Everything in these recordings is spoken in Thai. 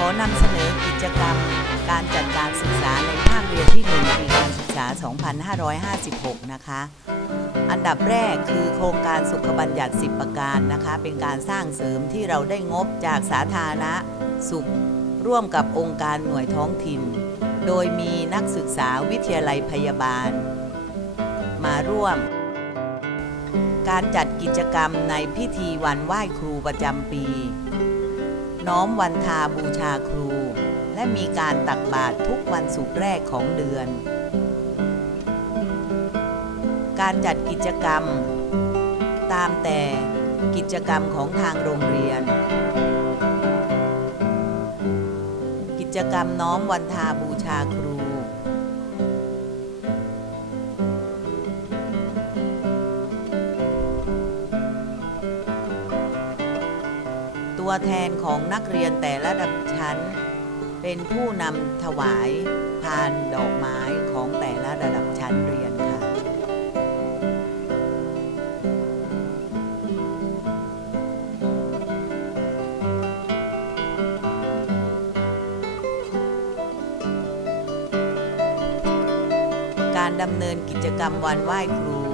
ขอนำเสนอกิจกรรมการจัดการศึกษาในภาคเรียนที่1ปีการศึกษา 2556 นะคะ อันดับแรกคือโครงการสุขบัญญัติ 10 ประการนะคะ เป็นการสร้างเสริมที่เราได้งบจากสาธารณสุข ร่วมกับองค์การหน่วยท้องถิ่น โดยมีนักศึกษาวิทยาลัยพยาบาล มาร่วม การจัดกิจกรรมในพิธีวันไหว้ครูประจำปี น้อมวันทาบูชาครู และมีการตักบาตรทุกวันศุกร์แรกของเดือน การจัดกิจกรรม ตามแต่กิจกรรมของทางโรงเรียน กิจกรรมน้อมวันทาบูชาครู ตัวแทนของนักเรียนแต่ละระดับชั้น เป็นผู้นำถวายพานดอกไม้ของแต่ละระดับชั้นเรียนค่ะ การดำเนินกิจกรรมวันไหว้ครู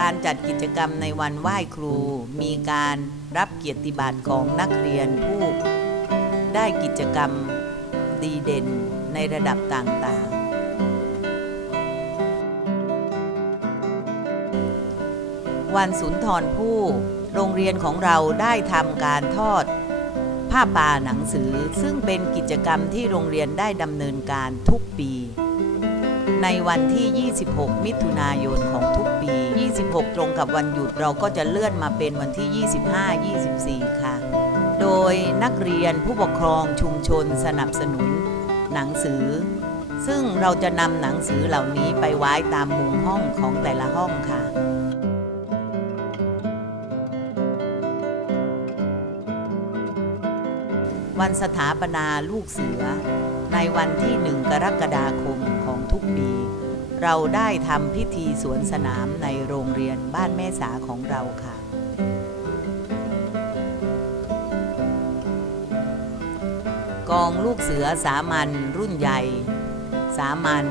การจัดกิจกรรมในวันไหว้ครู มีการรับเกียรติบัตรของนักเรียนผู้ได้กิจกรรมดีเด่นในระดับต่างๆ วันสุนทรภู่โรงเรียนของเราได้ทำการทอดผ้าป่าหนังสือซึ่งเป็นกิจกรรมที่โรงเรียนได้ดำเนินการทุกปี ในวันที่ 26 มิถุนายนของทุกปี 26 ตรงกับวันหยุดเราก็จะเลื่อนมาเป็นวันที่ 25 24 ค่ะ โดยนักเรียนผู้ปกครองชุมชนสนับสนุน หนังสือ ซึ่งเราจะนำหนังสือเหล่านี้ไปไว้ตามมุมห้องของแต่ละห้องค่ะวันสถาปนาลูกเสือ ในวันที่หนึ่งกรกฎาคมของทุกปี เราได้ทำพิธีสวนสนามในโรงเรียนบ้านแม่สาของเราค่ะ กองลูกเสือสามัญรุ่นใหญ่ สามัญ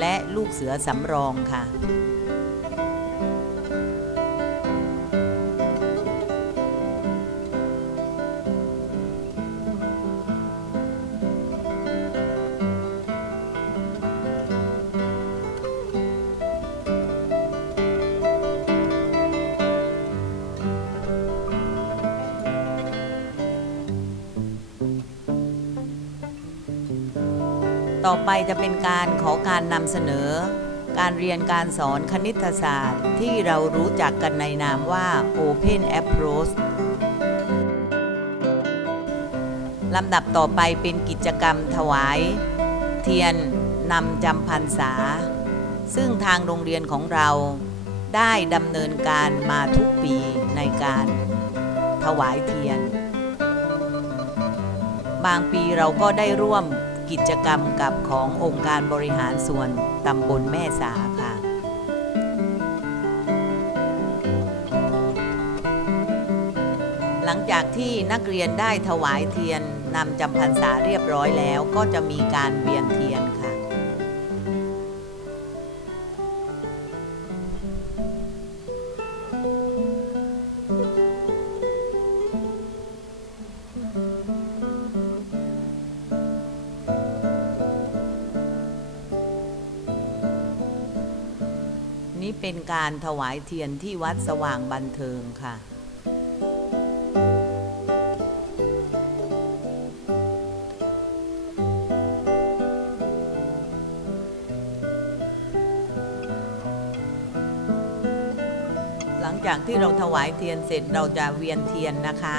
และลูกเสือสำรองค่ะ ต่อไปจะเป็นการขอการนำเสนอ การเรียนการสอนคณิตศาสตร์ที่เรารู้จักกันในนามว่า Open Approach ลำดับต่อไปเป็นกิจกรรมถวาย เทียนนำจำพรรษา ซึ่งทางโรงเรียนของเราได้ดำเนินการมาทุกปีในการถวายเทียน บางปีเราก็ได้ร่วม กิจกรรมกับขององค์การบริหารส่วนตำบลแม่สาค่ะ หลังจากที่นักเรียนได้ถวายเทียนนำจำพรรษาเรียบร้อยแล้ว ก็จะมีการเวียนเทียนค่ะ เป็นการถวายเทียนที่วัดสว่างบันเทิงค่ะหลังจากที่เราถวายเทียนเสร็จเราจะเวียนเทียนนะคะ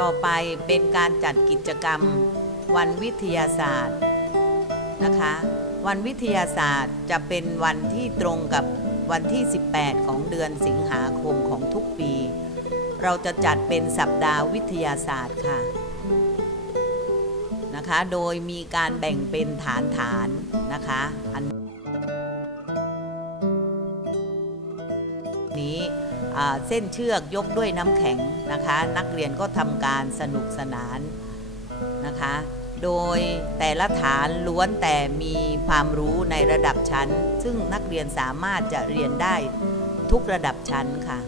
ต่อไปเป็นการจัดกิจกรรมวันวิทยาศาสตร์นะคะ วันวิทยาศาสตร์จะเป็นวันที่ตรงกับวันที่ 18 ของเดือนสิงหาคมของทุกปี เราจะจัดเป็นสัปดาห์วิทยาศาสตร์ค่ะนะคะ โดยมีการแบ่งเป็นฐานฐานๆนะคะอัน เส้นเชือกยกด้วยน้ำแข็งนะคะ นักเรียนก็ทำการสนุกสนานนะคะ โดยแต่ละฐานล้วนแต่มีความรู้ในระดับชั้น ซึ่งนักเรียนสามารถจะเรียนได้ทุกระดับชั้นค่ะ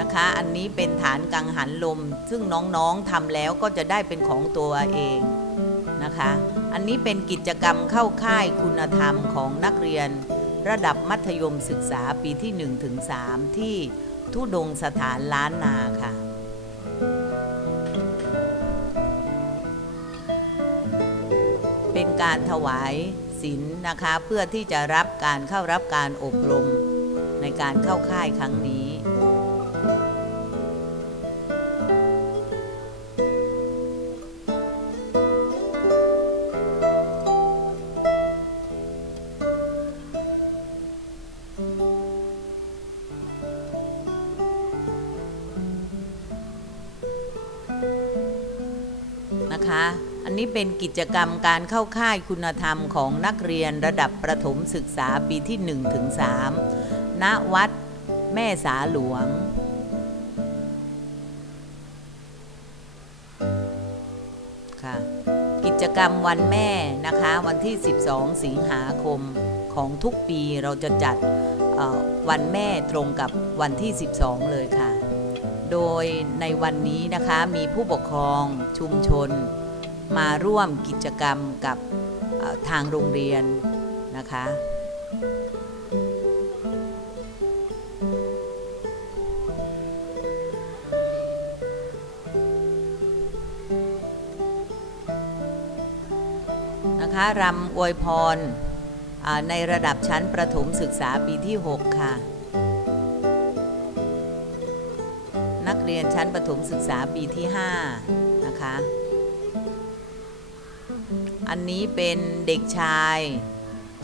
นะคะอันนี้เป็นฐานกังหันลม ซึ่งน้องๆทำแล้วก็จะได้เป็นของตัวเองนะคะ อันนี้เป็นกิจกรรมเข้าค่ายคุณธรรมของนักเรียน ระดับมัธยมศึกษาปีที่1ถึง3ที่ทุดงสถานล้านนาค่ะเป็นการถวายศีลนะคะ เพื่อที่จะรับการเข้ารับการอบรมในการเข้าค่ายครั้งนี้ อันนี้เป็นกิจกรรมการเข้าค่ายคุณธรรมของนักเรียนระดับประถมศึกษาปีที่1ถึง3ณวัดแม่สาหลวง ค่ะ กิจกรรมวันแม่นะคะ วันที่ 12 สิงหาคมของทุกปีเราจะจัดวันแม่ตรงกับวันที่ 12 เลยค่ะ โดยในวันนี้นะคะมีผู้ปกครองชุมชน มาร่วมกิจกรรมกับทางโรงเรียนนะคะนะคะรำอวยพรในระดับชั้นประถมศึกษาปีที่ 6 ค่ะ นักเรียนชั้นประถมศึกษาปีที่ 5 นะคะ อันนี้เป็นเด็กชาย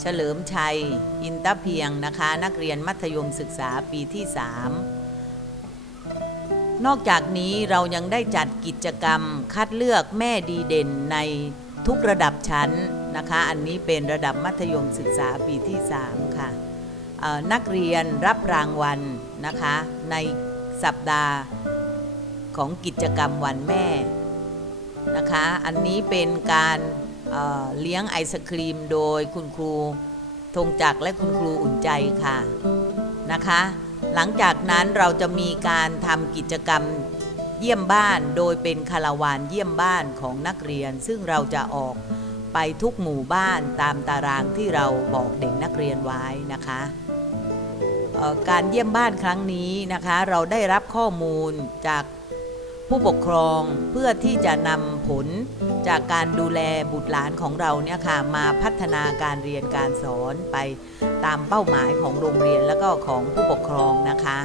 เฉลิมชัย อินตะเพียงนะคะ นักเรียนมัธยมศึกษาปีที่ 3 นอกจากนี้เรายังได้จัดกิจกรรมคัดเลือกแม่ดีเด่นในทุกระดับชั้นนะคะ อันนี้เป็นระดับมัธยมศึกษาปีที่ 3 ค่ะนักเรียนรับรางวัลนะคะ ในสัปดาห์ของกิจกรรมวันแม่นะคะ อันนี้เป็นการ เเลี้ยงไอศครีมโดยคุณครูธงจักรและคุณครูอุ่นใจค่ะนะคะ หลังจากนั้นเราจะมีการทำกิจกรรมเยี่ยมบ้านโดยเป็นคาราวานเยี่ยมบ้านของนักเรียน ซึ่งเราจะออกไปทุกหมู่บ้านตามตารางที่เราบอกเด็กนักเรียนไว้นะคะการเยี่ยมบ้านครั้งนี้นะคะ เราได้รับข้อมูลจาก ผู้ปกครองเพื่อที่จะนำผลจากการดูแลบุตรหลานของเราเนี่ยค่ะมาพัฒนาการเรียนการสอนไปตามเป้าหมายของโรงเรียนแล้วก็ของผู้ปกครองนะคะ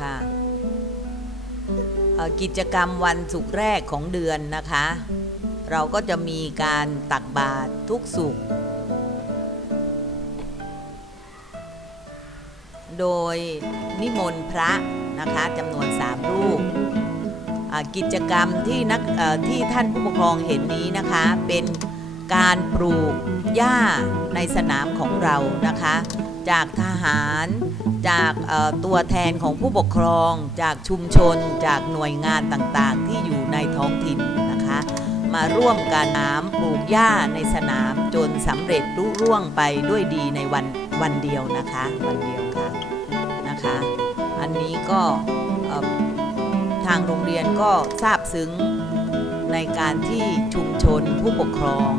ค่ะกิจกรรมวันศุกร์แรกของเดือนนะคะ เราก็จะมีการตักบาตรทุกสุข ยนิมนต์พระนะคะจำนวนสามรูปกิจกรรมที่นักที่ท่านผู้ปกครองเห็นนี้นะคะเป็นการปลูกหญ้าในสนามของเรานะคะ จากทหารจากตัวแทนของผู้ปกครอง จากชุมชน จากหน่วยงานต่างๆ ที่อยู่ในท้องถิ่นนะคะ มาร่วมกันน้ำปลูกหญ้าในสนามจนสำเร็จรุ่ร่วงไปด้วยดีในวันวันเดียวนะคะวันเดียว นี้ก็ทางโรงเรียนก็ทราบซึ้งในการที่ชุมชนผู้ปกครอง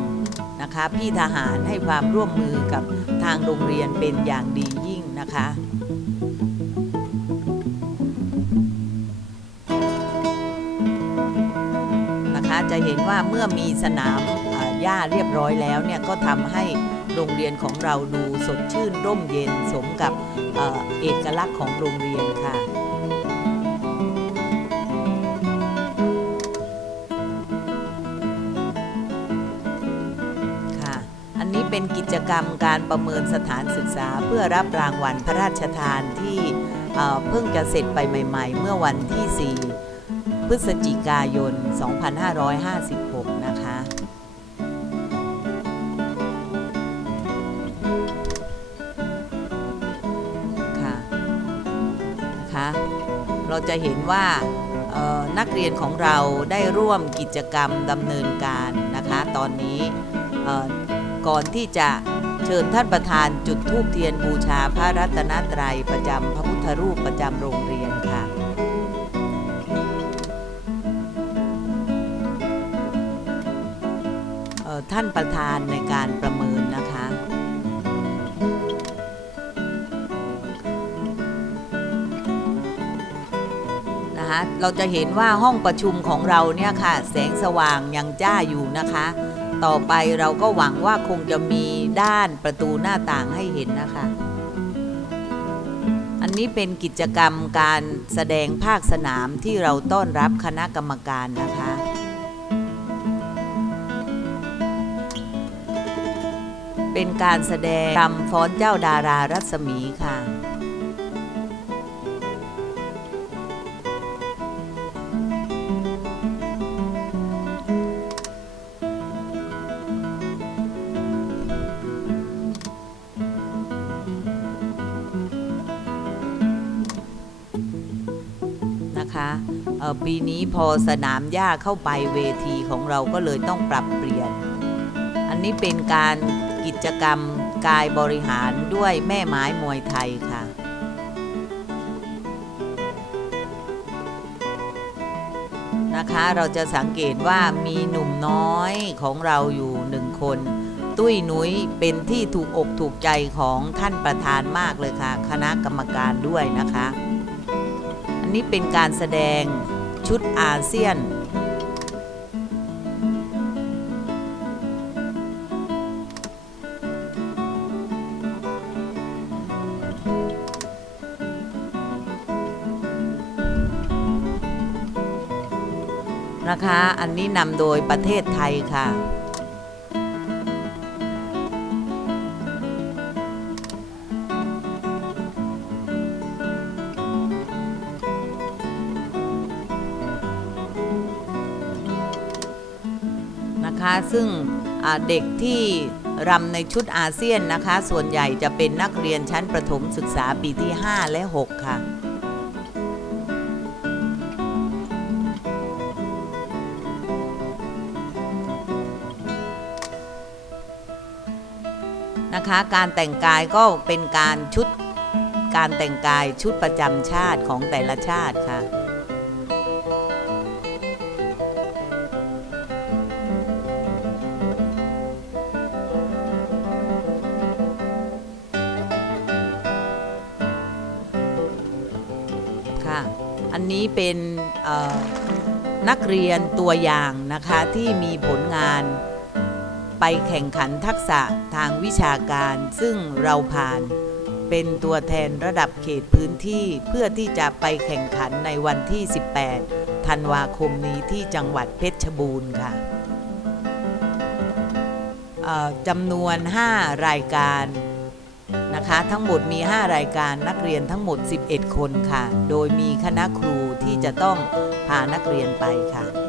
นะคะพี่ทหารให้ความร่วมมือกับทางโรงเรียนเป็นอย่างดียิ่งนะคะนะคะจะเห็นว่าเมื่อมีสนามหญ้าเรียบร้อยแล้วเนี่ยก็ทำให้ โรงเรียนของเราดูสดชื่นร่มเย็นสมกับเออเอกลักษณ์ของโรงเรียนค่ะค่ะอันนี้เป็นกิจกรรมการประเมินสถานศึกษาเพื่อรับรางวัลพระราชทานที่เอ่อเพิ่งจะเสร็จไปใหม่ ๆ เมื่อวันที่ 4 พฤศจิกายน 2556 เราจะเห็นว่านักเรียนของเราได้ร่วมกิจกรรมดำเนินการนะคะตอนนี้ก่อนที่จะเชิญท่านประธานจุดธูปเทียนบูชาพระรัตนตรัยประจำพระพุทธรูปประจำโรงเรียนค่ะท่านประธานในการประเมินนะคะ นะคะเราจะเห็นว่าห้องประชุมของเราเนี่ยค่ะ แสงสว่างยังจ้าอยู่นะคะ ต่อไปเราก็หวังว่าคงจะมีด้านประตูหน้าต่างให้เห็นนะคะ อันนี้เป็นกิจกรรมการแสดงภาคสนามที่เราต้อนรับคณะกรรมการนะคะเป็นการแสดงรำฟ้อนเจ้าดารารัศมีค่ะนะคะ ปีนี้พอสนามหญ้าเข้าไปเวทีของเราก็เลยต้องปรับเปลี่ยน อันนี้เป็นการกิจกรรมกายบริหารด้วยแม่ไม้มวยไทยค่ะนะคะเราจะสังเกตว่ามีหนุ่มน้อยของเราอยู่หนึ่งคน ตุ้ยนุ้ยเป็นที่ถูกอกถูกใจของท่านประธานมากเลยค่ะ คณะกรรมการด้วยนะคะ อันนี้เป็นการแสดง ชุดอาเซียน นะคะ อันนี้นำโดยประเทศไทยค่ะ นะคะซึ่งเด็กที่รำในชุดอาเซียนนะคะ ส่วนใหญ่จะเป็นนักเรียนชั้นประถมศึกษาปีที่ 5 และ 6 ค่ะนะคะการแต่งกายก็เป็นการชุดการแต่งกายชุดประจำชาติของแต่ละชาติค่ะ เป็นนักเรียนตัวอย่างนะคะที่มีผลงานไปแข่งขันทักษะทางวิชาการ ซึ่งเราผ่านเป็นตัวแทนระดับเขตพื้นที่เพื่อที่จะไปแข่งขันในวันที่ 18 ธันวาคมนี้ที่จังหวัดเพชรบูรณ์ค่ะจำนวน 5 รายการ นะคะ ทั้งหมดมี 5 รายการนักเรียนทั้งหมด 11 คนค่ะ โดยมีคณะครูที่จะต้องพานักเรียนไปค่ะ